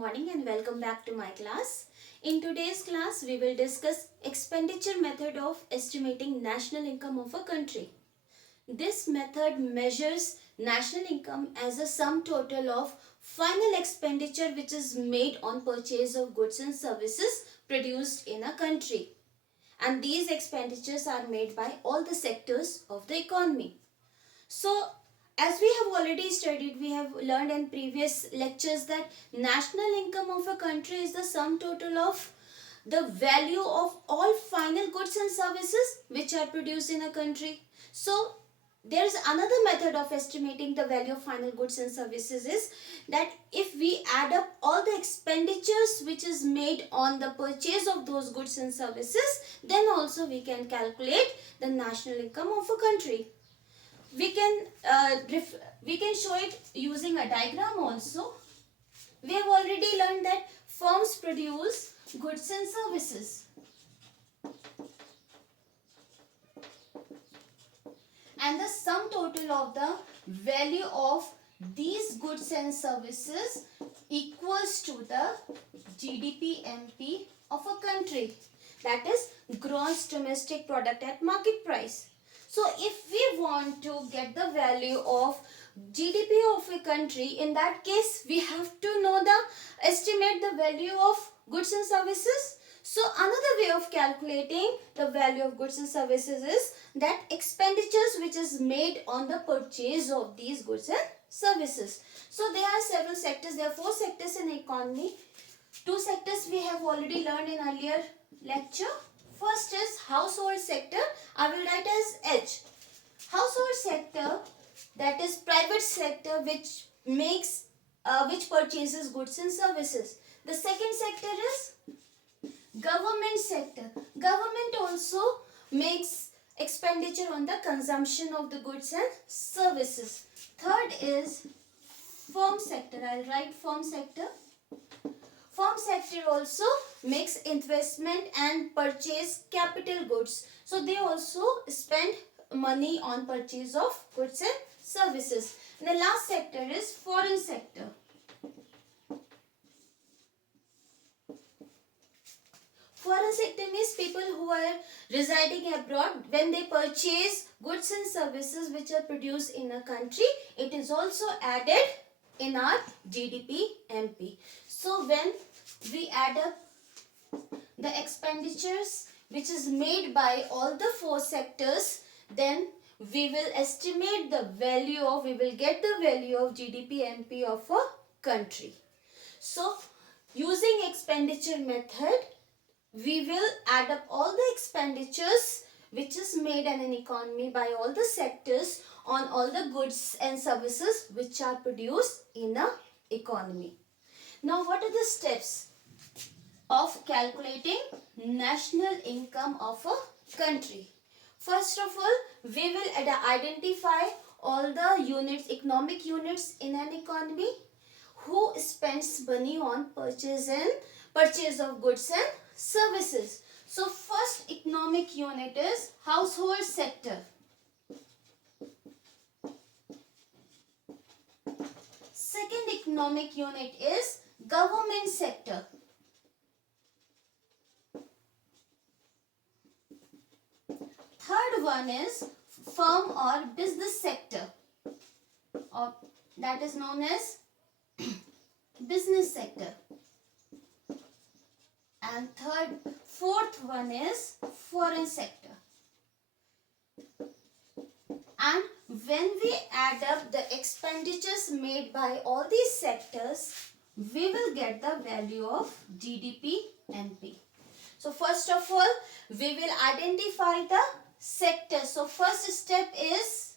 morning and welcome back to my class. In today's class, we will discuss expenditure method of estimating national income of a country. This method measures national income as a sum total of final expenditure which is made on purchase of goods and services produced in a country. And these expenditures are made by all the sectors of the economy. So, as we have already studied, we have learned in previous lectures that national income of a country is the sum total of the value of all final goods and services which are produced in a country. So, there is another method of estimating the value of final goods and services is that if we add up all the expenditures which is made on the purchase of those goods and services, then also we can calculate the national income of a country. We can show it using a diagram also. We have already learned that firms produce goods and services. And the sum total of the value of these goods and services equals to the GDP MP of a country. That is gross domestic product at market price. So if we want to get the value of GDP of a country, in that case we have to know estimate the value of goods and services. So another way of calculating the value of goods and services is that expenditures which is made on the purchase of these goods and services. So there are several sectors. There are 4 sectors in economy. 2 sectors we have already learned in earlier lecture. First is household sector. I will write as H. Household sector, that is private sector which purchases goods and services. The second sector is government sector. Government also makes expenditure on the consumption of the goods and services. Third is firm sector. I'll write firm sector. Firm sector also makes investment and purchase capital goods. So they also spend money on purchase of goods and services. And the last sector is foreign sector. Foreign sector means people who are residing abroad. When they purchase goods and services which are produced in a country, it is also added in our GDP MP. So when we add up the expenditures which is made by all the 4 sectors, then we will estimate the value of, we will get the value of GDP MP of a country. So using expenditure method, we will add up all the expenditures which is made in an economy by all the sectors on all the goods and services which are produced in a economy. Now what are the steps of calculating national income of a country? First of all, we will identify all the units, economic units in an economy who spends money on purchase of goods and services. So first economic unit is household sector. Second economic unit is government sector. Third one is firm or business sector, or that is known as business sector. And fourth one is foreign sector. And when we add up the expenditures made by all these sectors, we will get the value of GDP MP. So first of all, we will identify the sectors. So first step is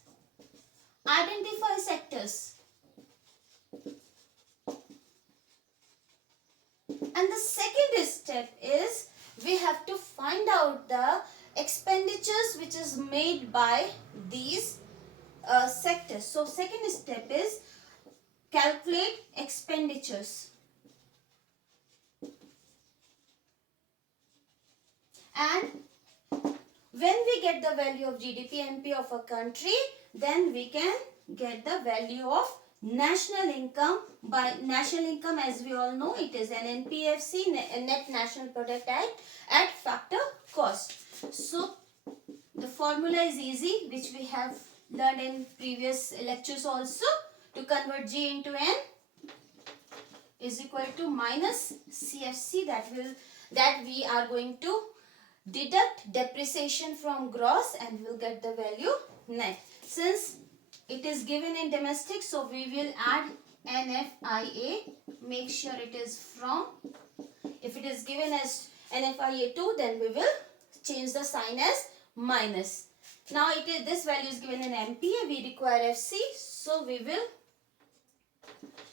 identify sectors. And the second step is we have to find out the expenditures which is made by these sectors. So second step is calculate expenditures. And when we get the value of GDP MP of a country, then we can get the value of national income. By national income, as we all know, it is an NPFC, Net National Product Act, at factor cost. So the formula is easy, which we have learned in previous lectures also. To convert G into N is equal to minus CFC, that we are going to deduct depreciation from gross and we'll get the value net. Since it is given in domestic, so we will add NFIA. Make sure it is from. If it is given as NFIA 2, then we will change the sign as minus. Now this value is given in MPA. We require FC, so we will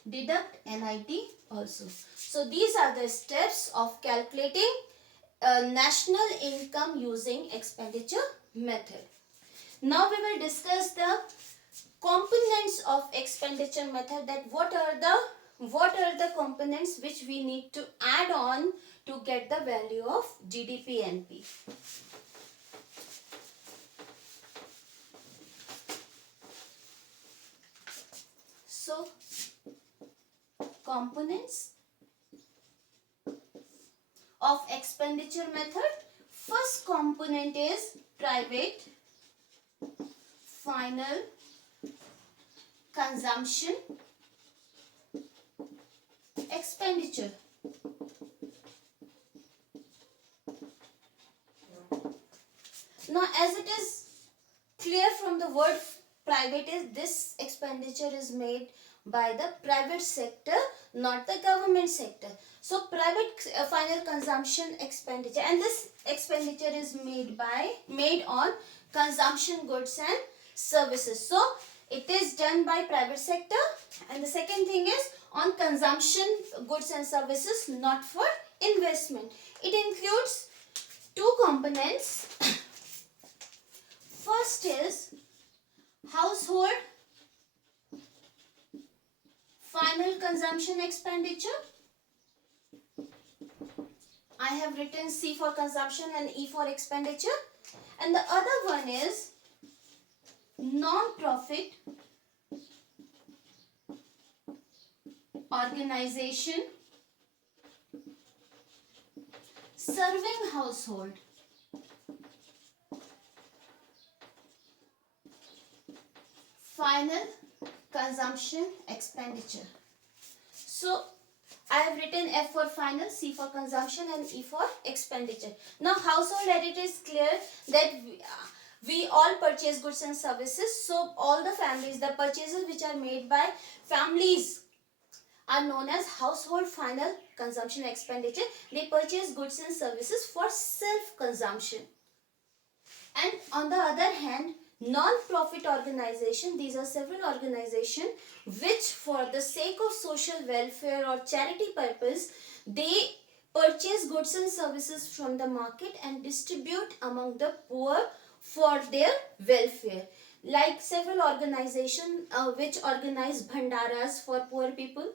deduct NIT also. So these are the steps of calculating national income using expenditure method. Now we will discuss the components of expenditure method, that what are the components which we need to add on to get the value of GDP NP. So components of expenditure method. First component is private final consumption expenditure. Now, as it is clear from the word private, is this expenditure is made by the private sector, not the government sector. So private final consumption expenditure, and this expenditure is made on consumption goods and services. So it is done by private sector, and the second thing is on consumption goods and services, not for investment. It includes two components. First is household final consumption expenditure. I have written C for consumption and E for expenditure. And the other one is non-profit organization serving household. Final consumption expenditure. So I have written F for final, C for consumption and E for expenditure. Now household, it is clear that we all purchase goods and services. So all the families, the purchases which are made by families are known as household final consumption expenditure. They purchase goods and services for self-consumption. And on the other hand, non-profit organization, these are several organizations which for the sake of social welfare or charity purpose, they purchase goods and services from the market and distribute among the poor for their welfare. Like several organizations which organize bhandaras for poor people,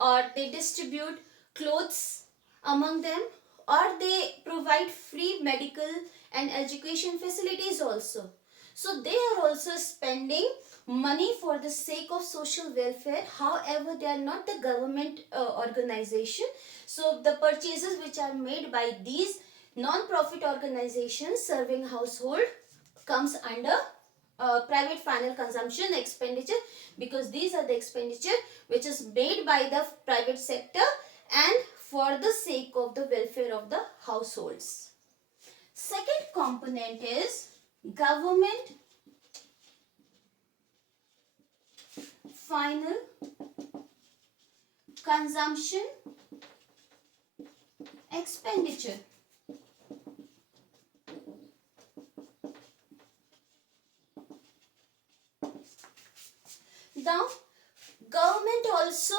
or they distribute clothes among them, or they provide free medical and education facilities also. So they are also spending money for the sake of social welfare. However, they are not the government organization. So the purchases which are made by these non-profit organizations serving household comes under private final consumption expenditure, because these are the expenditure which is made by the private sector and for the sake of the welfare of the households. Second component is government final consumption expenditure. Now, government also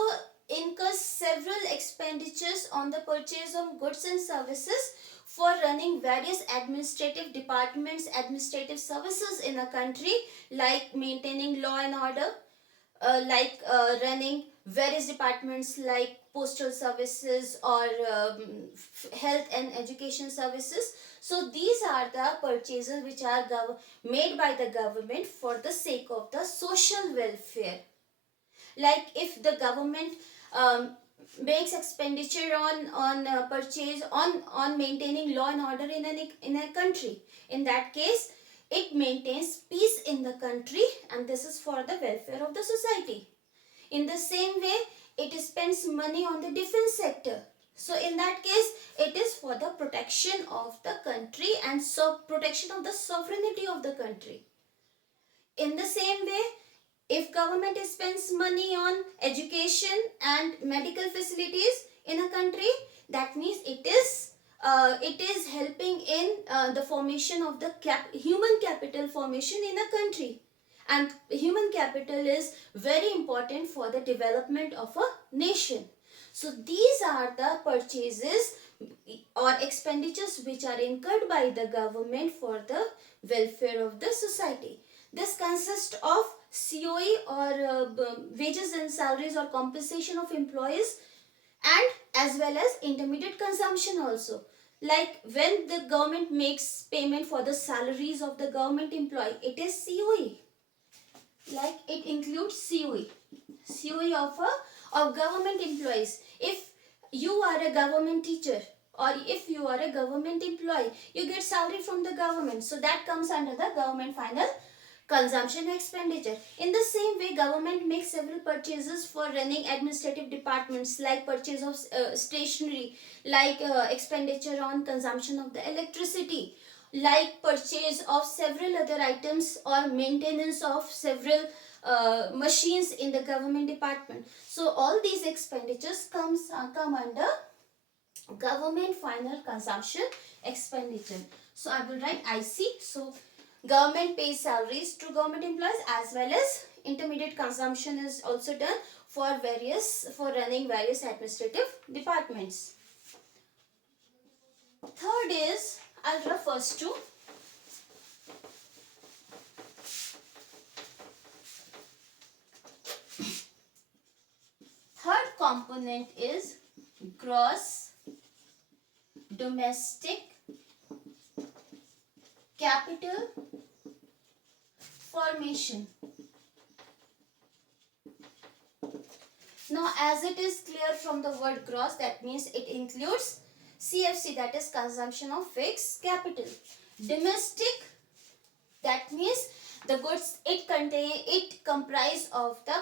incurs several expenditures on the purchase of goods and services for running various administrative departments, administrative services in a country, like maintaining law and order, running various departments like postal services or health and education services. So these are the purchases which are made by the government for the sake of the social welfare. Like if the government makes expenditure on purchase on maintaining law and order in a country, in that case it maintains peace in the country, and this is for the welfare of the society. In the same way, it spends money on the defense sector. So in that case, it is for the protection of the country and so protection of the sovereignty of the country. In the same way, if government spends money on education and medical facilities in a country, that means it is helping in the formation of the human capital formation in a country, and human capital is very important for the development of a nation. So these are the purchases or expenditures which are incurred by the government for the welfare of the society. This consists of COE or wages and salaries or compensation of employees, and as well as intermediate consumption also. Like when the government makes payment for the salaries of the government employee, it is COE. Like it includes COE of government employees. If you are a government teacher or if you are a government employee, you get salary from the government, so that comes under the government final consumption expenditure. In the same way, government makes several purchases for running administrative departments, like purchase of stationery, like expenditure on consumption of the electricity, like purchase of several other items or maintenance of several machines in the government department. So all these expenditures come under government final consumption expenditure. So I will write IC. So government pays salaries to government employees, as well as intermediate consumption is also done for running various administrative departments. Third is, I'll draw first two. Third component is gross domestic capital formation. Now, as it is clear from the word gross, that means it includes CFC, that is consumption of fixed capital. Domestic, that means the goods it comprise of the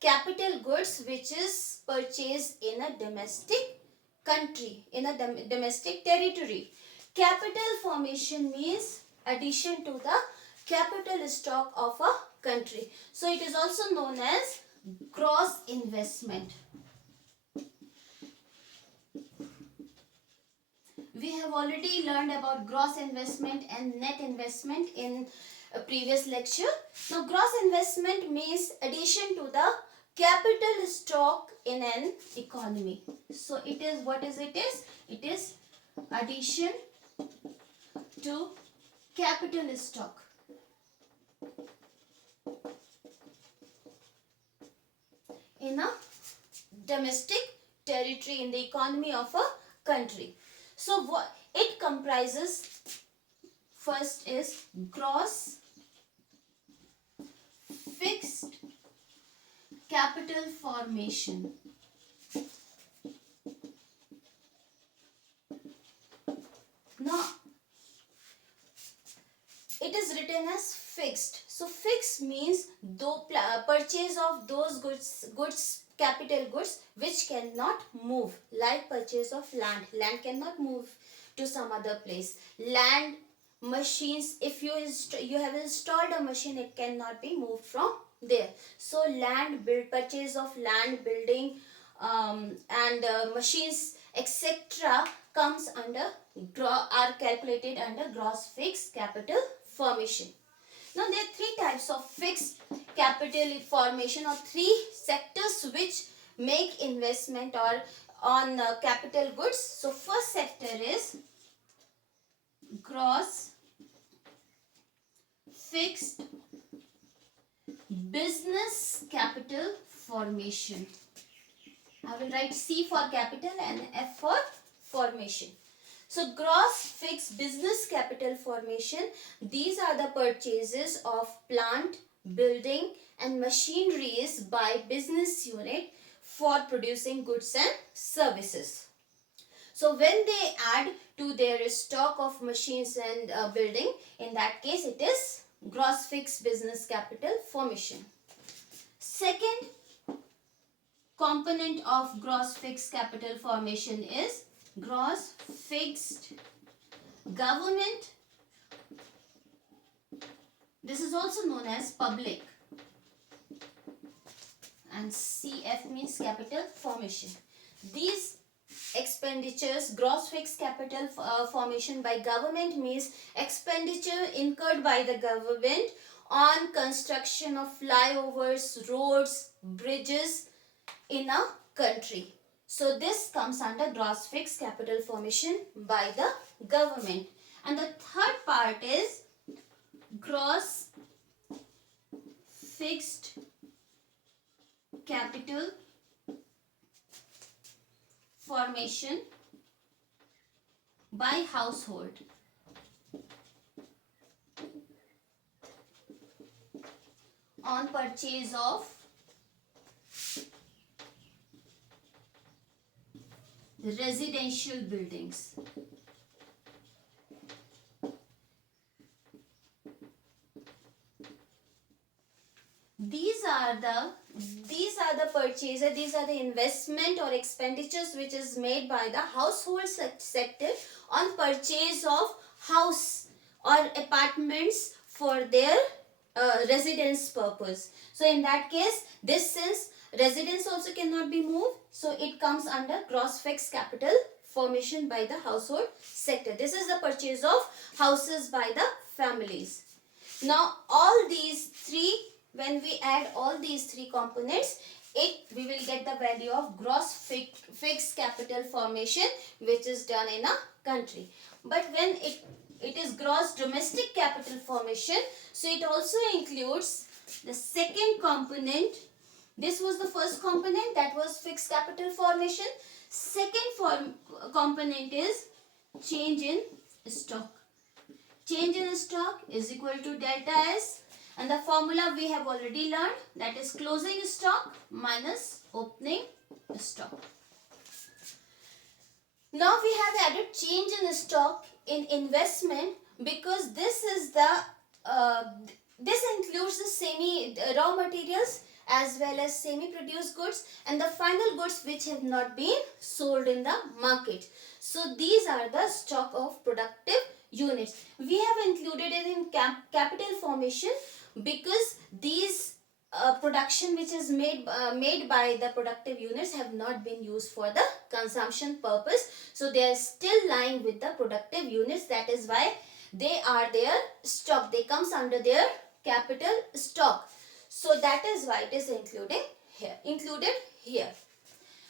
capital goods which is purchased in a domestic country, in a domestic territory. Capital formation means addition to the capital stock of a country. So it is also known as gross investment. We have already learned about gross investment and net investment in a previous lecture. Now, gross investment means addition to the capital stock in an economy. So it is, what is it is? It is addition to capital stock. In a domestic territory, in the economy of a country. So what it comprises, first is gross fixed capital formation. Now it is written as fixed. So fixed means purchase of those goods, capital goods which cannot move, like purchase of land. Land cannot move to some other place. Land, machines, if you have installed a machine, it cannot be moved from there. So purchase of land, building and machines, etc. comes under are calculated under gross fixed capital formation. Now there are three types of fixed capital formation, or three sectors which make investment or on capital goods. So first sector is gross fixed business capital formation. I will write C for capital and F for formation. So gross fixed business capital formation, these are the purchases of plant, building and machineries by business unit for producing goods and services. So when they add to their stock of machines and building, in that case it is gross fixed business capital formation. Second component of gross fixed capital formation is gross fixed government. This is also known as public, and CF means capital formation. These expenditures, gross fixed capital formation by government means expenditure incurred by the government on construction of flyovers, roads, bridges in a country. So this comes under gross fixed capital formation by the government. And the third part is gross fixed capital formation by household. On purchase of residential buildings. These are the purchases, these are the investment or expenditures which is made by the household sector on purchase of house or apartments for their residence purpose. So in that case, this, since residence also cannot be moved, so it comes under gross fixed capital formation by the household sector. This is the purchase of houses by the families. Now all these three, when we add all these three components, we will get the value of gross fixed capital formation which is done in a country. But when it is gross domestic capital formation, so it also includes the second component. This was the first component, that was fixed capital formation. Second component is change in stock. Change in stock is equal to delta S, and the formula we have already learned, that is closing stock minus opening stock. Now we have added change in stock in investment because this is this includes the raw materials as well as semi-produced goods and the final goods which have not been sold in the market. So these are the stock of productive units. We have included it in capital formation because these production which is made by the productive units have not been used for the consumption purpose. So they are still lying with the productive units. That is why they are their stock. They comes under their capital stock. So that is why it is included here.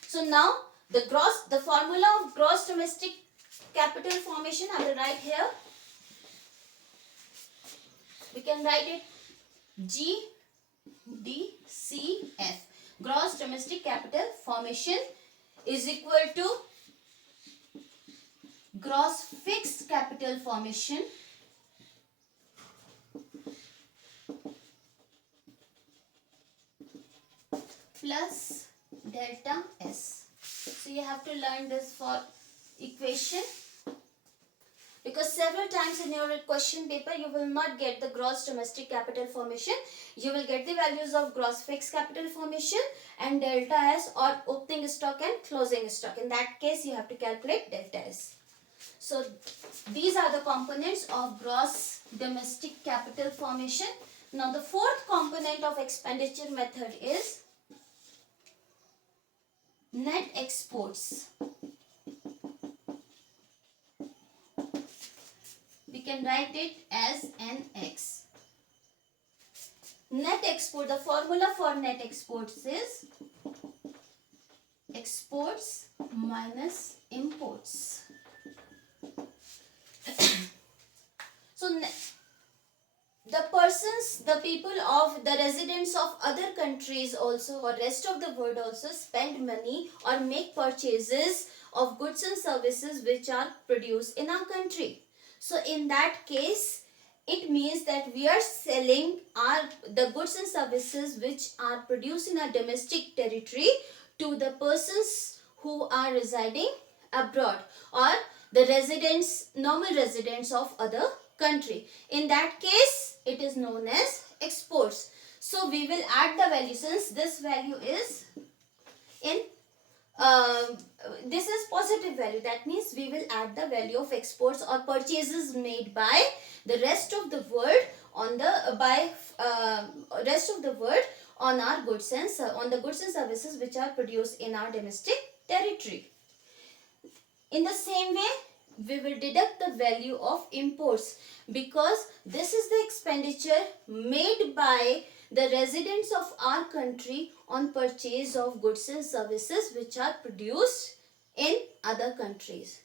So now the formula of gross domestic capital formation I will write here. We can write it GDCF. Gross domestic capital formation is equal to gross fixed capital formation plus delta S. So you have to learn this for equation, because several times in your question paper you will not get the gross domestic capital formation. You will get the values of gross fixed capital formation and delta S, or opening stock and closing stock. In that case you have to calculate delta S. So these are the components of gross domestic capital formation. Now the fourth component of expenditure method is net exports. We can write it as NX. Net export, the formula for net exports is exports minus imports. So the people of the residents of other countries also, or rest of the world also, spend money or make purchases of goods and services which are produced in our country. So in that case, it means that we are selling the goods and services which are produced in our domestic territory to the persons who are residing abroad, or the residents, normal residents of other country. In that case, it is known as exports. So we will add the value, since this value is in this is positive value. That means we will add the value of exports or purchases made by the rest of the world on the rest of the world on our goods and on the goods and services which are produced in our domestic territory. In the same way, we will deduct the value of imports, because this is the expenditure made by the residents of our country on purchase of goods and services which are produced in other countries.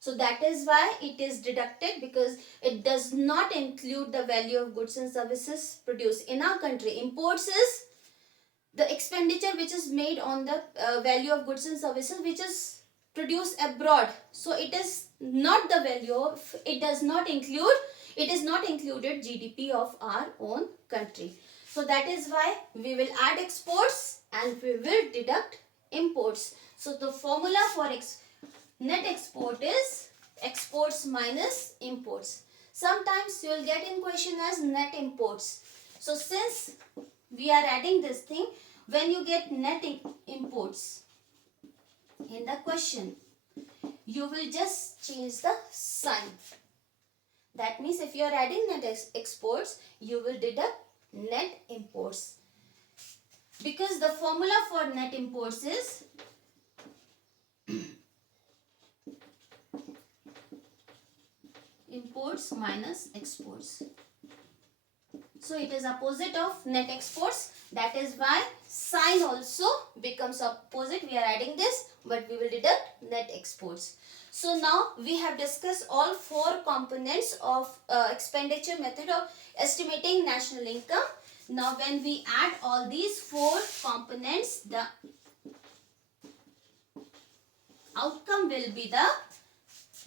So that is why it is deducted, because it does not include the value of goods and services produced in our country. Imports is the expenditure which is made on the value of goods and services which is produced abroad. So it is not the value of, it is not included GDP of our own country. So that is why we will add exports and we will deduct imports. So the formula for net export is exports minus imports. Sometimes you will get in question as net imports. So since we are adding this thing, when you get net imports in the question, you will just change the sign. That means if you are adding net exports, you will deduct net imports, because the formula for net imports is imports minus exports. So it is opposite of net exports. That is why sign also becomes opposite. We are adding this, but we will deduct net exports. So now we have discussed all four components of expenditure method of estimating national income. Now when we add all these four components, the outcome will be the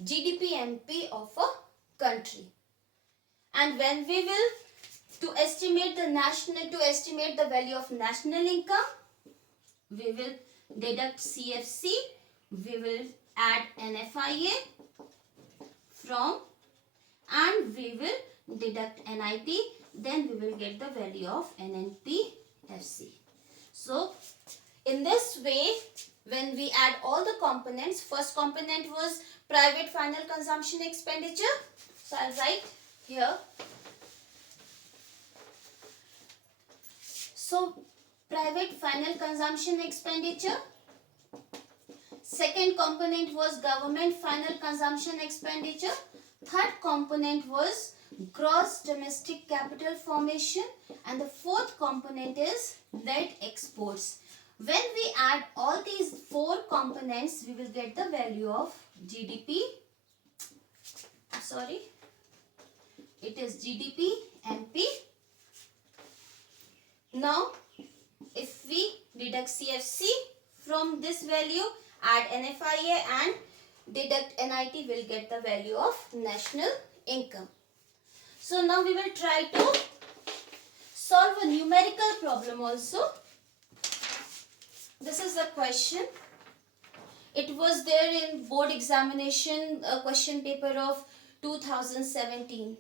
GDP NP of a country. And when we will to estimate the value of national income, we will deduct CFC, we will add NFIA from, and we will deduct NIP, then we will get the value of NNPFC. So in this way, when we add all the components, first component was private final consumption expenditure. So I'll write here. So private final consumption expenditure. Second component was government final consumption expenditure. Third component was gross domestic capital formation. And the fourth component is net exports. When we add all these four components, we will get the value of GDP. It is GDP NP. Now, if we deduct CFC from this value, add NFIA and deduct NIT, will get the value of national income. So now we will try to solve a numerical problem also. This is the question. It was there in board examination question paper of 2017.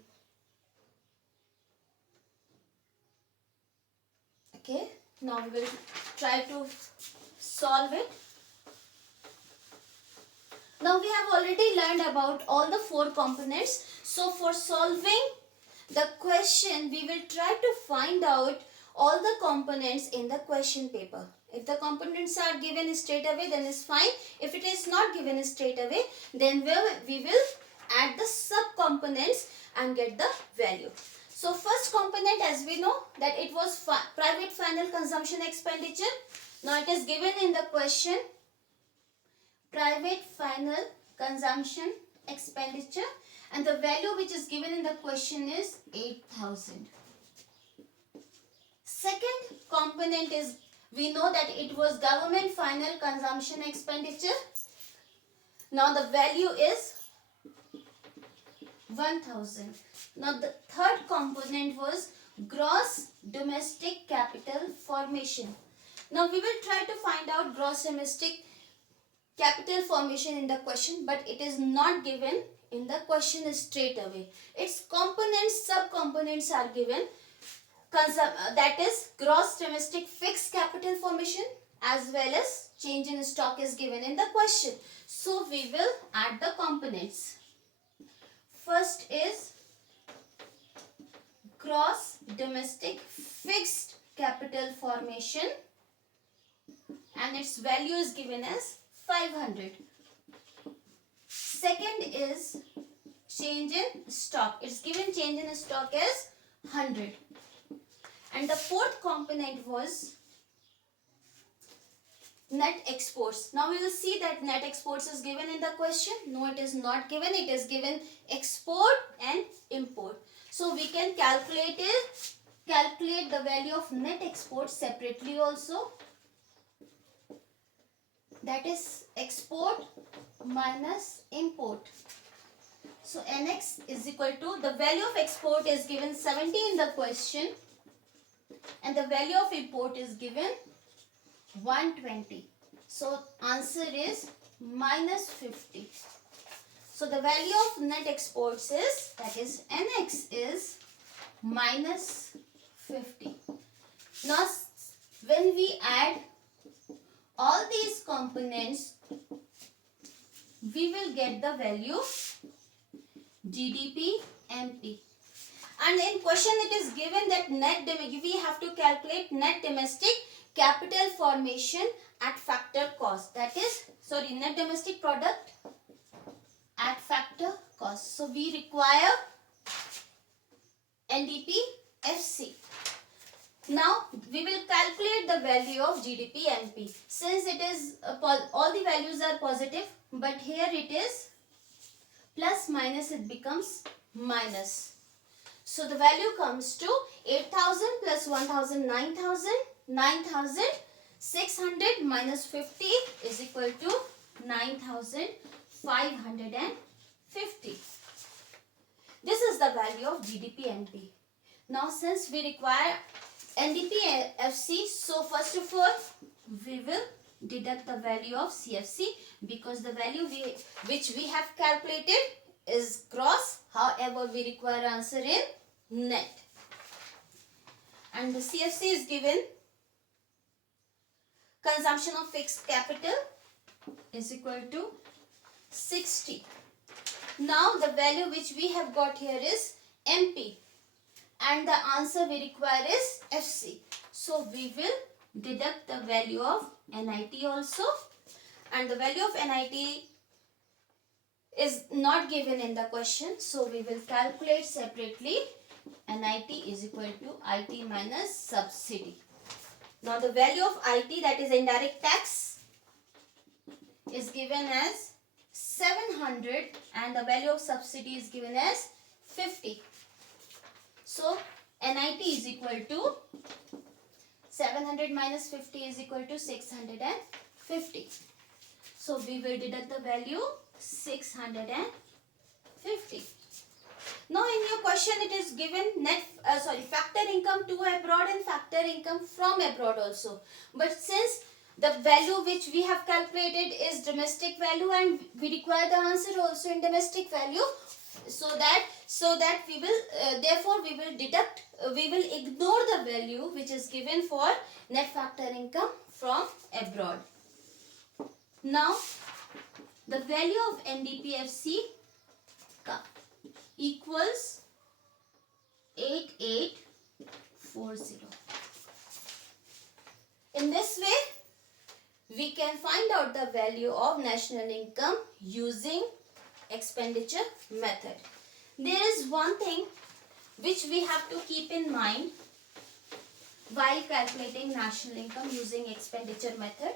Okay, now we will try to solve it. Now we have already learned about all the four components. So for solving the question, we will try to find out all the components in the question paper. If the components are given straight away, then it's fine. If it is not given straight away, then we will add the sub-components and get the value. So first component, as we know, that it was private final consumption expenditure. Now it is given in the question, private final consumption expenditure, and the value which is given in the question is 8,000. Second component is, we know that it was government final consumption expenditure. Now the value is 1000. Now the third component was gross domestic capital formation. Now we will try to find out gross domestic capital formation in the question, but it is not given in the question straight away. Its components, sub-components are given. That is gross domestic fixed capital formation as well as change in stock is given in the question. So we will add the components. First is gross domestic fixed capital formation and its value is given as 500. Second is change in stock. It's given change in stock as 100. And the fourth component was net exports. Now we will see that net exports is given in the question. No, it is not given. It is given export and import. So we can calculate the value of net exports separately also. That is export minus import. So NX is equal to, the value of export is given 70 in the question and the value of import is given 120. So answer is minus 50. So the value of net exports is, that is NX is minus 50. Now when we add all these components, we will get the value GDP MP. And in question it is given that we have to calculate net domestic capital formation at factor cost. That is, net domestic product at factor cost. So we require NDP FC. Now we will calculate the value of GDP MP. Since it is all the values are positive, but here it is plus minus, it becomes minus. So the value comes to 8,000 plus 1,000, 9,000. 9,600 minus 50 is equal to 9,550. This is the value of GDP NP. Now since we require NDP FC, so first of all we will deduct the value of CFC because the value which we have calculated is gross. However, we require answer in net. And the CFC is given consumption of fixed capital is equal to 60. Now the value which we have got here is MP and the answer we require is FC. So we will deduct the value of NIT also, and the value of NIT is not given in the question, so we will calculate separately. NIT is equal to IT minus subsidy. Now the value of IT, that is indirect tax, is given as 700 and the value of subsidy is given as 50. So NIT is equal to 700 minus 50 is equal to 650. So we will deduct the value 650. Now in your question it is given factor income to abroad and factor income from abroad also. But since the value which we have calculated is domestic value and we require the answer also in domestic value, so that we will therefore we will ignore the value which is given for net factor income from abroad. Now the value of NDPFC equals 8840. In this way we can find out the value of national income using expenditure method. There is one thing which we have to keep in mind while calculating national income using expenditure method,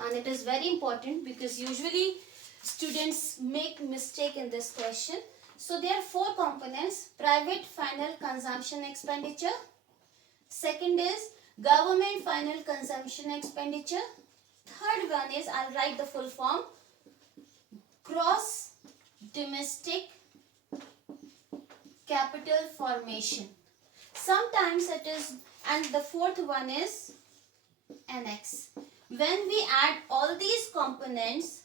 and it is very important because usually students make mistake in this question. So there are four components: private final consumption expenditure, second is government final consumption expenditure, third one is, I'll write the full form, gross domestic capital formation. Sometimes it is, and the fourth one is annex. When we add all these components,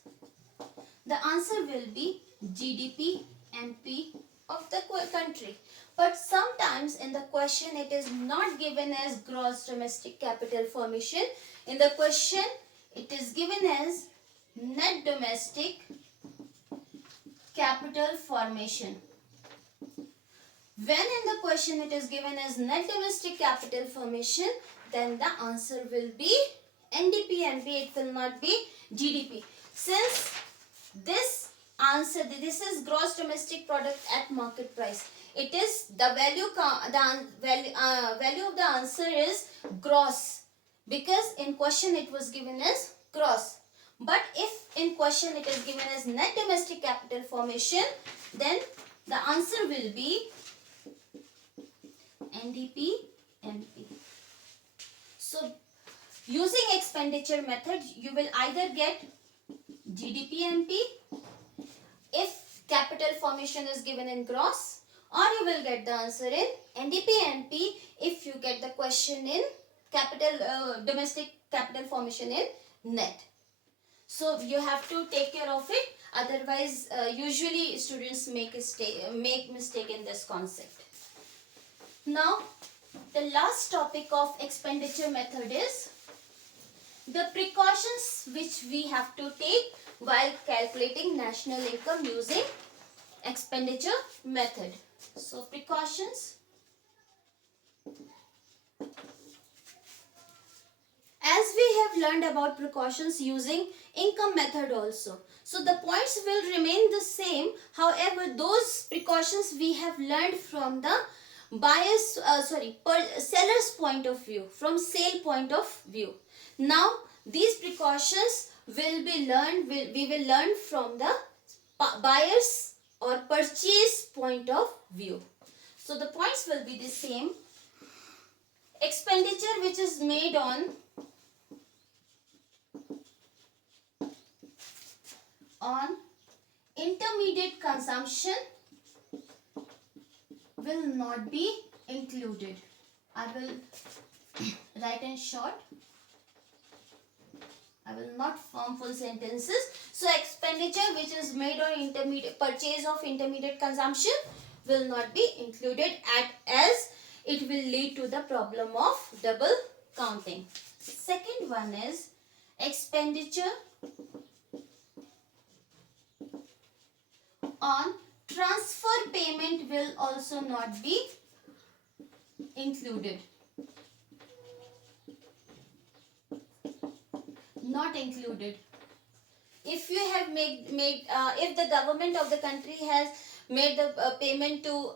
the answer will be GDP MP of the country. But sometimes in the question it is not given as gross domestic capital formation. In the question it is given as net domestic capital formation. When in the question it is given as net domestic capital formation, then the answer will be NDP-NP, it will not be GDP. Since this answer, this is gross domestic product at market price. It is the value of the answer is gross, because in question it was given as gross. But if in question it is given as net domestic capital formation, then the answer will be NDP MP. So using expenditure method, you will either get GDP MP if capital formation is given in gross, or you will get the answer in NDP MP if you get the question in domestic capital formation in net. So you have to take care of it, otherwise usually students make mistake in this concept. Now the last topic of expenditure method is the precautions which we have to take while calculating national income using expenditure method. So precautions. As we have learned about precautions using income method also. So the points will remain the same. However, those precautions we have learned from the seller's point of view, from sale point of view. Now these precautions will be learned, we will learn from the buyer's or purchase point of view. So the points will be the same. Expenditure which is made on intermediate consumption will not be included. I will write in short. I will not form full sentences. So expenditure which is made on purchase of intermediate consumption will not be included, as it will lead to the problem of double counting. Second one is expenditure on transfer payment will also not be included. Not included. If you have if the government of the country has made the payment to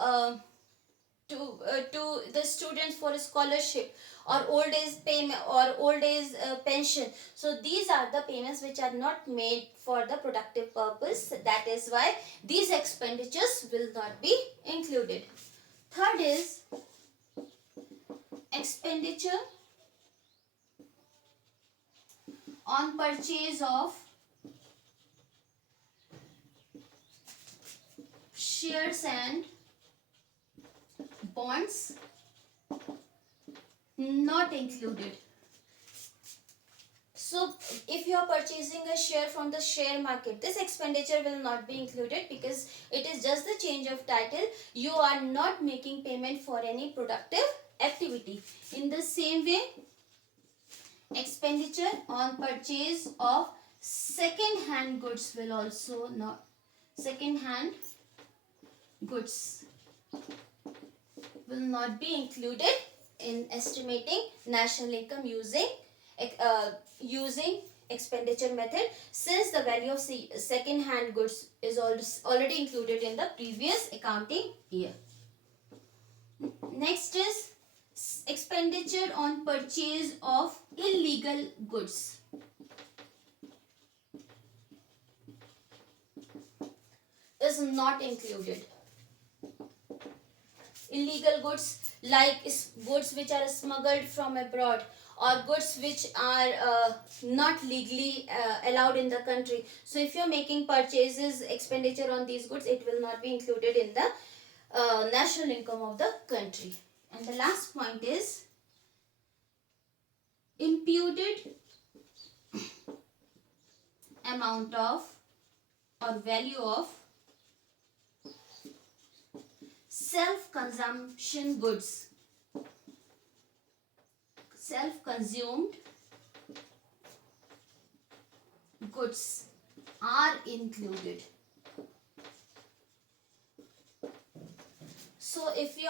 the students for a scholarship or old age payment or old age pension, so these are the payments which are not made for the productive purpose. That is why these expenditures will not be included. Third is expenditure on purchase of shares and bonds, not included. So if you are purchasing a share from the share market, this expenditure will not be included because it is just the change of title. You are not making payment for any productive activity. In the same way, expenditure on purchase of second hand goods will also not, second hand goods will not be included in estimating national income using expenditure method, since the value of second hand goods is already included in the previous accounting year. Next is expenditure on purchase of illegal goods. Is not included. Illegal goods like goods which are smuggled from abroad, or goods which are not legally allowed in the country. So if you are making purchases, expenditure on these goods, it will not be included in the national income of the country. And the last point is imputed amount of or value of self-consumption goods. Self-consumed goods are included. So if you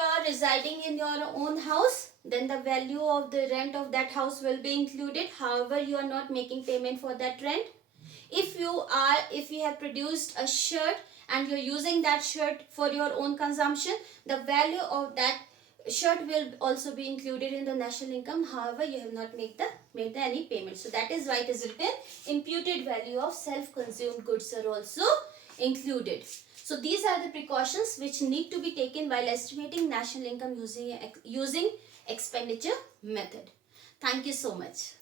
are residing in your own house, then the value of the rent of that house will be included. However, you are not making payment for that rent. If you have produced a shirt and you're using that shirt for your own consumption, the value of that shirt will also be included in the national income. However, you have not made any payment. So that is why it is written imputed value of self-consumed goods are also included. So these are the precautions which need to be taken while estimating national income using expenditure method. Thank you so much.